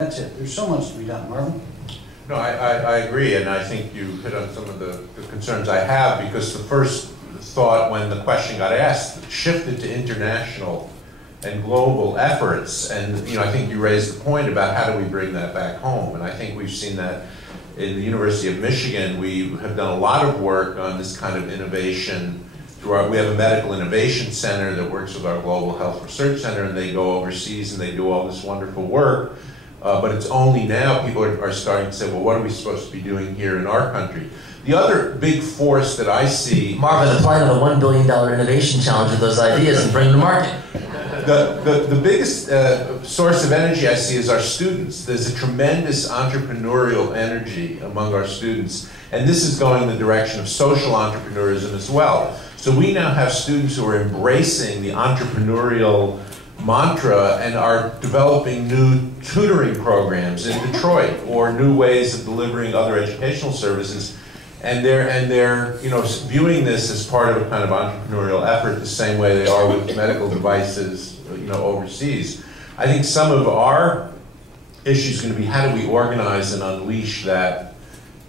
That's it. There's so much to be done. Marvin? No, I agree, and I think you hit on some of the concerns I have, because the first thought when the question got asked shifted to international and global efforts, and I think you raised the point about how do we bring that back home, and I think we've seen that in the University of Michigan. We have done a lot of work on this kind of innovation. We have a medical innovation center that works with our Global Health Research Center, and they go overseas and they do all this wonderful work. But it's only now people are starting to say, well, what are we supposed to be doing here in our country? The other big force that I see... Marvin, apply to the $1 billion innovation challenge with those ideas and bring them to market. The biggest source of energy I see is our students. There's a tremendous entrepreneurial energy among our students, and this is going in the direction of social entrepreneurism as well. So we now have students who are embracing the entrepreneurial mantra and are developing new tutoring programs in Detroit or new ways of delivering other educational services, and they're viewing this as part of a kind of entrepreneurial effort the same way they are with medical devices overseas. I think some of our issue is going to be how do we organize and unleash that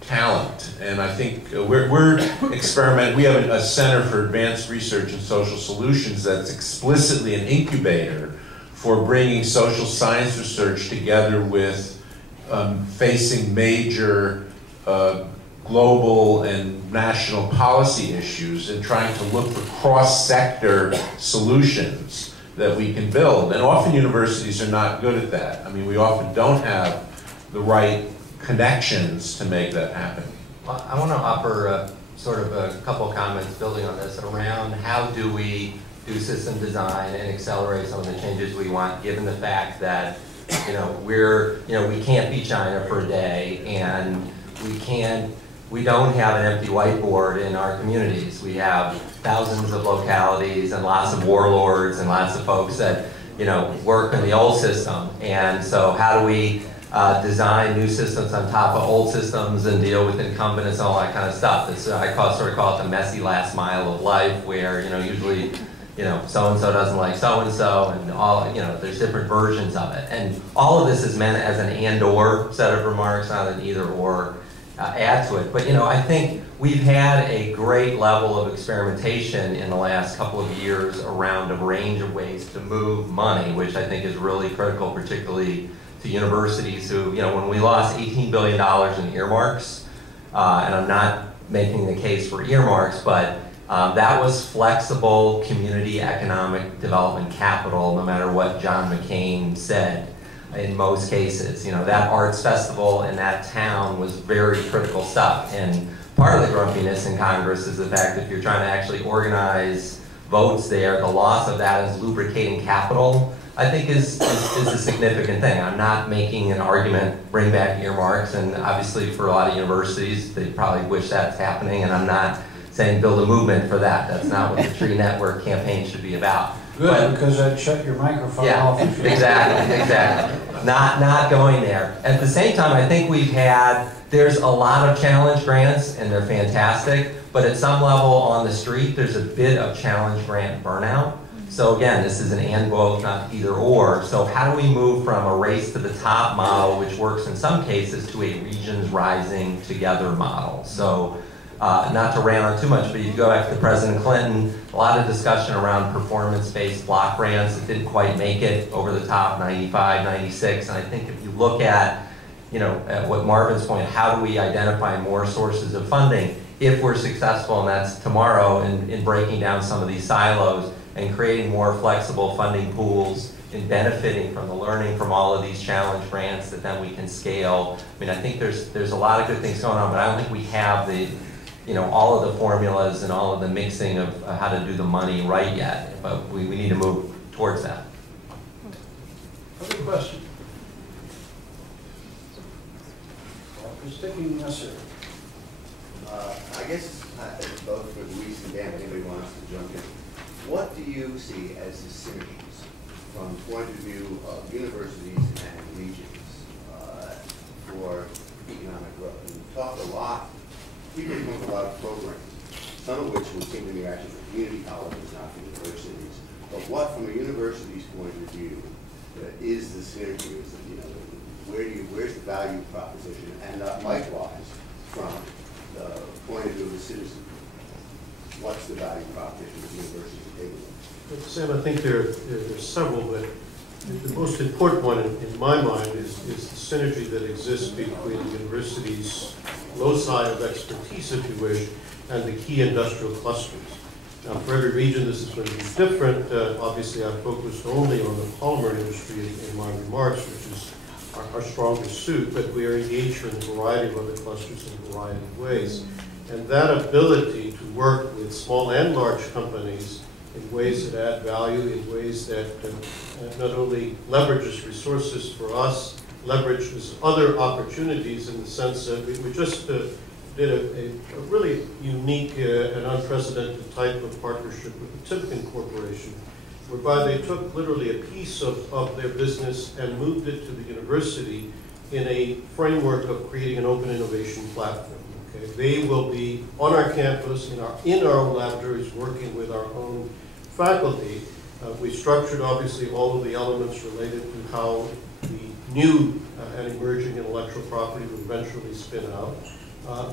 talent, and I think we're experimenting. We have a Center for Advanced Research and Social Solutions that's explicitly an incubator for bringing social science research together with facing major global and national policy issues and trying to look for cross-sector solutions that we can build. And often universities are not good at that. I mean, we often don't have the right connections to make that happen. Well, I want to offer sort of a couple comments building on this around how do we do system design and accelerate some of the changes we want, given the fact that we can't be China for a day, and we don't have an empty whiteboard in our communities. We have thousands of localities and lots of warlords and lots of folks that work in the old system, and so how do we design new systems on top of old systems and deal with incumbents and all that kind of stuff. This, I sort of call it the messy last mile of life, where usually so-and-so doesn't like so-and-so, and all there's different versions of it. And all of this is meant as an and/or set of remarks, not an either/or add to it. But I think we've had a great level of experimentation in the last couple of years around a range of ways to move money, which I think is really critical, particularly to universities who, when we lost $18 billion in earmarks, and I'm not making the case for earmarks, but that was flexible community economic development capital, no matter what John McCain said in most cases. That arts festival in that town was very critical stuff. And part of the grumpiness in Congress is the fact that if you're trying to actually organize votes there, the loss of that as lubricating capital, I think is a significant thing. I'm not making an argument, bring back earmarks, and obviously for a lot of universities, they probably wish that's happening, and I'm not saying build a movement for that. That's not what the Tree Network campaign should be about. Good, because I'd shut your microphone off. Exactly. Not going there. At the same time, I think there's a lot of challenge grants, and they're fantastic, but at some level on the street, there's a bit of challenge grant burnout. So again, this is an and both, not either or. So how do we move from a race to the top model, which works in some cases, to a regions rising together model? So not to rant on too much, but you go back to President Clinton, a lot of discussion around performance-based block grants. It didn't quite make it over the top, 95, 96. And I think if you look at, at what Marvin's point, how do we identify more sources of funding if we're successful, and that's tomorrow, in breaking down some of these silos and creating more flexible funding pools and benefiting from the learning from all of these challenge grants that then we can scale. I mean, I think there's a lot of good things going on, but I don't think we have the, all of the formulas and all of the mixing of how to do the money right yet, but we need to move towards that. Other question? Sticking, yes, sir. I guess both for Luis and Dan, if anybody wants to jump in. What do you see as the synergies from the point of view of universities and regions for economic growth? And we've talked a lot, we've been doing a lot of programs, some of which would seem to be actually for community colleges, not for universities. But what, from a university's point of view, is the synergy, is the where's the value proposition? And likewise, from the point of view of the citizen, what's the value proposition of the university table? Sam, I think there are several, but the most important one in my mind is the synergy that exists between the university's loci of expertise, if you wish, and the key industrial clusters. Now, for every region, this is going to be different. Obviously, I've focused only on the polymer industry in my remarks, which is our strongest suit, but we are engaged in a variety of other clusters in a variety of ways. And that ability to work with small and large companies in ways that add value, in ways that not only leverages resources for us, leverages other opportunities in the sense that we just did a really unique and unprecedented type of partnership with the Timken Corporation, whereby they took literally a piece of their business and moved it to the university in a framework of creating an open innovation platform. Okay? They will be on our campus, in our own laboratories, working with our own faculty. We structured, obviously, all of the elements related to how the new and emerging intellectual property will eventually spin out.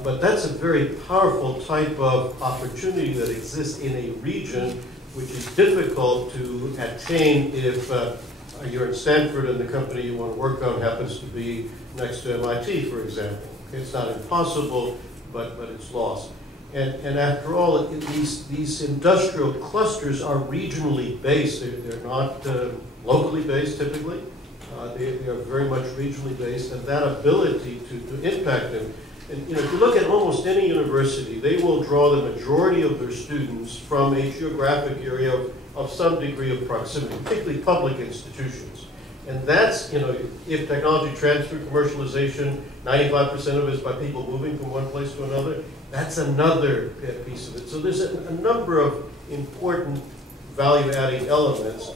But that's a very powerful type of opportunity that exists in a region which is difficult to attain if you're in Stanford and the company you want to work on happens to be next to MIT, for example. It's not impossible, but it's lost. And after all, these industrial clusters are regionally based. They're not locally based, typically. They are very much regionally based, and that ability to impact them. And if you look at almost any university, they will draw the majority of their students from a geographic area of some degree of proximity, particularly public institutions. And that's, if technology transfer, commercialization, 95% of it is by people moving from one place to another, that's another piece of it. So there's a number of important value-adding elements.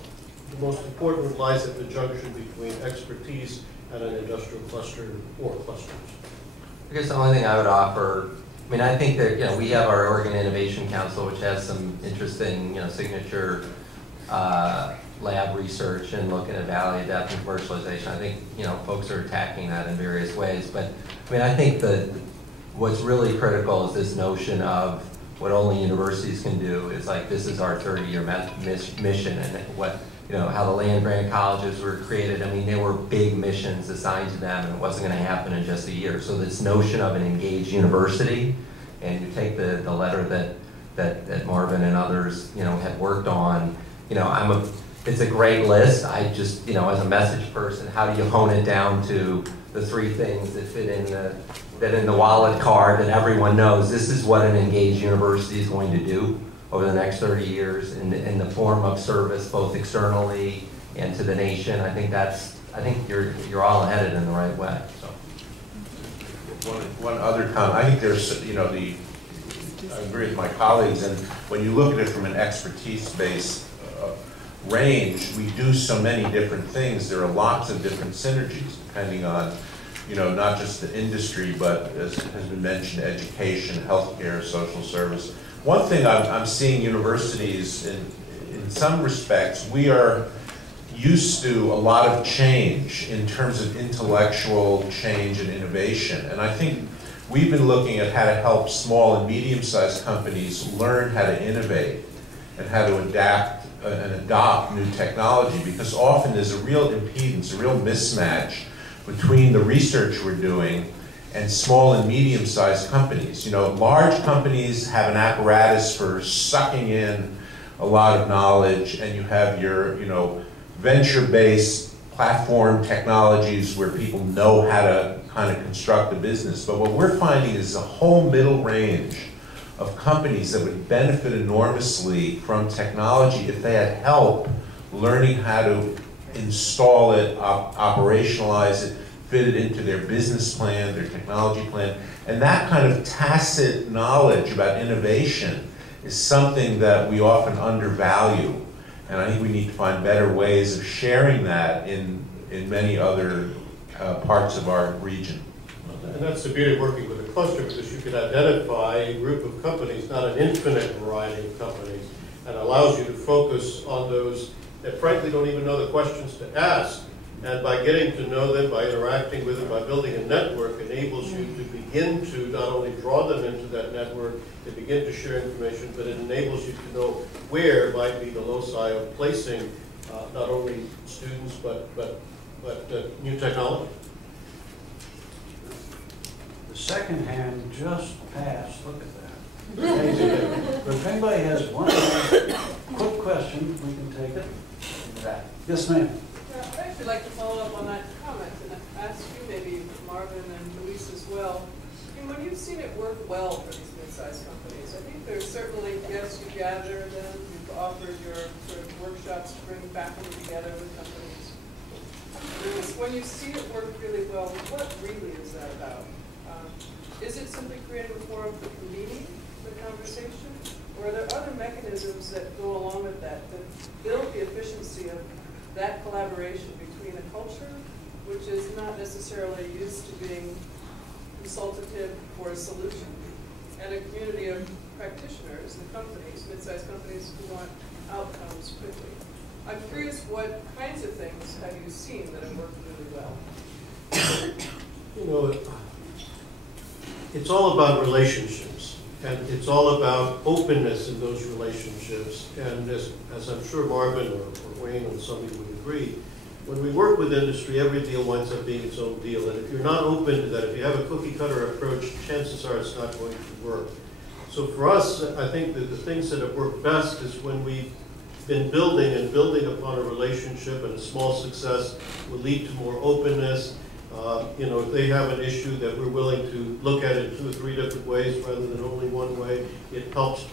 The most important one lies at the junction between expertise and an industrial cluster or clusters. I guess the only thing I would offer, I think that, we have our Oregon Innovation Council, which has some interesting, signature lab research and looking at value, depth, and commercialization. I think, folks are attacking that in various ways. But, I think that what's really critical is this notion of what only universities can do is like, this is our 30-year mission, and what, how the land-grant colleges were created. There were big missions assigned to them, and it wasn't going to happen in just a year. So this notion of an engaged university, and you take the letter that Marvin and others, had worked on, it's a great list. I just, as a message person, how do you hone it down to the three things that fit in the wallet card that everyone knows this is what an engaged university is going to do over the next 30 years in the form of service, both externally and to the nation. I think you're all headed in the right way. So. One other comment. I think there's, I agree with my colleagues, and when you look at it from an expertise-based range, we do so many different things. There are lots of different synergies depending on, not just the industry, but as has been mentioned, education, healthcare, social service. One thing I'm seeing universities, in some respects, we are used to a lot of change in terms of intellectual change and innovation. And I think we've been looking at how to help small and medium-sized companies learn how to innovate and how to adapt and adopt new technology, because often there's a real impedance, a real mismatch between the research we're doing and small and medium-sized companies. Large companies have an apparatus for sucking in a lot of knowledge, and you have your, venture-based platform technologies where people know how to kind of construct a business. But what we're finding is a whole middle range of companies that would benefit enormously from technology if they had help learning how to install it, operationalize it, fit it into their business plan, their technology plan. And that kind of tacit knowledge about innovation is something that we often undervalue. And I think we need to find better ways of sharing that in many other parts of our region. And that's the beauty of working with a cluster, because you can identify a group of companies, not an infinite variety of companies, and allows you to focus on those that frankly don't even know the questions to ask And by getting to know them, by interacting with them, by building a network, enables you to begin to not only draw them into that network, to begin to share information, but it enables you to know where might be the loci of placing not only students, but new technology. The second hand just passed, look at that. Amazing. But if anybody has one quick question, we can take it. Yes, ma'am. I'd actually like to follow up on that comment and ask you, maybe Marvin and Luis as well. I mean, when you've seen it work well for these mid-sized companies, I think there's certainly, yes, you gather them, you've offered your sort of workshops to bring faculty together with companies. I'm curious, when you see it work really well, what really is that about? Is it simply creating a forum for convening the conversation? Or are there other mechanisms that go along with that build the efficiency of that collaboration between a culture, which is not necessarily used to being consultative for a solution, and a community of practitioners and companies, mid-sized companies who want outcomes quickly? I'm curious, what kinds of things have you seen that have worked really well? You know, it's all about relationships, and it's all about openness in those relationships. And as I'm sure Marvin or Wayne or somebody would agree, when we work with industry, every deal winds up being its own deal. And if you're not open to that, if you have a cookie-cutter approach, chances are it's not going to work. So for us, I think that the things that have worked best is when we've been building upon a relationship, and a small success will lead to more openness. You know, if they have an issue that we're willing to look at it 2 or 3 different ways rather than only one way, it helps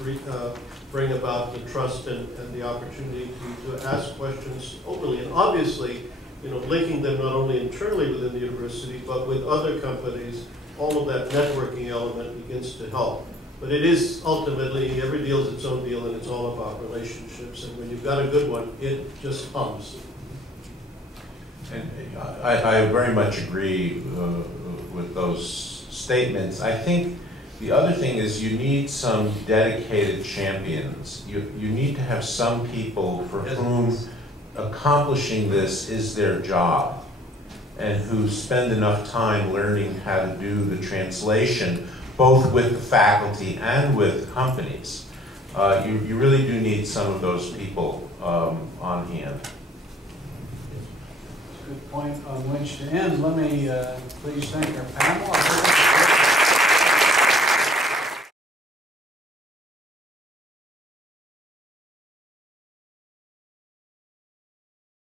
bring about the trust and the opportunity to ask questions openly. And obviously, you know, linking them not only internally within the university, but with other companies, all of that networking element begins to help. But it is ultimately, every deal is its own deal, and it's all about relationships. And when you've got a good one, it just hums. And I very much agree with those statements. I think the other thing is you need some dedicated champions. You need to have some people for whom accomplishing this is their job, and who spend enough time learning how to do the translation, both with the faculty and with companies. You really do need some of those people on hand. Good point on which to end. Let me please thank our panel.